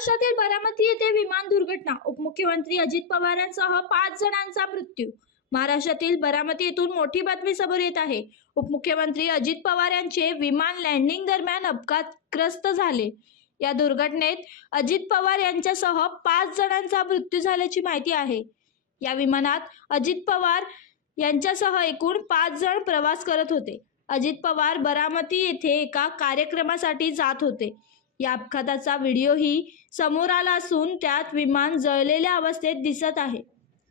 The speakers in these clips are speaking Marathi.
महाराष्ट्रातील बारामती येथे विमान दुर्घटना. उपमुख्यमंत्री अजित पवार यांसह पाच जणांचा मृत्यू. महाराष्ट्रातील बारामती येथून मोठी बातमी समोर येत आहे. उपमुख्यमंत्री अजित पवार यांचे विमान लँडिंग दरम्यान अपघातग्रस्त झाले. या दुर्घटनेत अजित पवार यांच्यासह पाच जणांचा मृत्यू झाल्याची माहिती आहे. या विमानात अजित पवार यांच्यासह एकूण पाच जण प्रवास करत होते. अजित पवार बारामती येथे एका कार्यक्रमासाठी जात होते. या अपघाताचा व्हिडिओही समोर आला असून त्यात विमान जळलेल्या अवस्थेत दिसत आहे.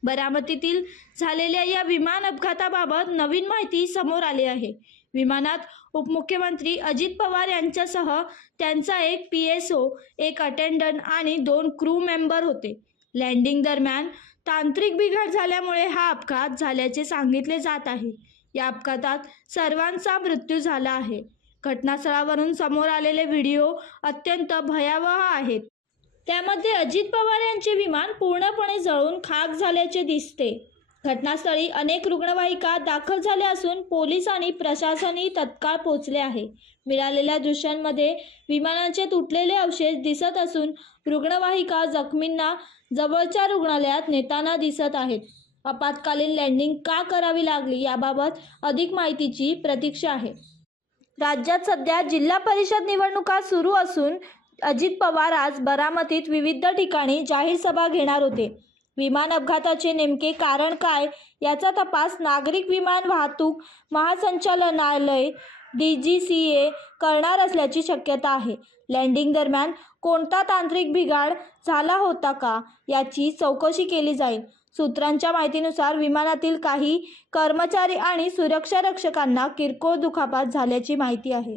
बारामतीतील झालेल्या या विमान अपघाताबाबत नवीन माहिती समोर आली आहे. विमानात उपमुख्यमंत्री अजित पवार यांच्यासह त्यांचा एक पी एस ओ एक अटेंडंट आणि दोन क्रू मेंबर होते. लँडिंग दरम्यान तांत्रिक बिघाड झाल्यामुळे हा अपघात झाल्याचे सांगितले जात आहे. या अपघातात सर्वांचा मृत्यू झाला आहे. घटनास्थळावरून समोर आलेले व्हिडिओ अत्यंत भयावह आहेत. त्यामध्ये अजित पवार यांचे विमान पूर्णपणे जळून खाक झाल्याचे दिसते. घटनास्थळी अनेक रुग्णवाहिका दाखल झाल्या असून पोलीस आणि प्रशासनही तत्काळ पोहोचले आहे. मिळालेल्या दृश्यांमध्ये विमानाचे तुटलेले अवशेष दिसत असून रुग्णवाहिका जखमींना जवळच्या रुग्णालयात नेताना दिसत आहेत. आपत्कालीन लँडिंग का करावी लागली याबाबत अधिक माहितीची प्रतीक्षा आहे. राज्यात सध्या जिल्हा परिषद निवडणुका सुरू असून अजित पवार आज बारामतीत विविध ठिकाणी जाहीर सभा घेणार होते. विमान अपघाताचे नेमके कारण काय याचा तपास नागरिक विमान वाहतूक महासंचालनालय डी जी सी ए करणार असल्याची शक्यता आहे. लँडिंग दरम्यान कोणता तांत्रिक बिघाड झाला होता का याची चौकशी केली जाईल. सूत्रांच्या माहितीनुसार विमानातील काही कर्मचारी आणि सुरक्षा रक्षकांना किरकोळ दुखापत झाल्याची माहिती आहे.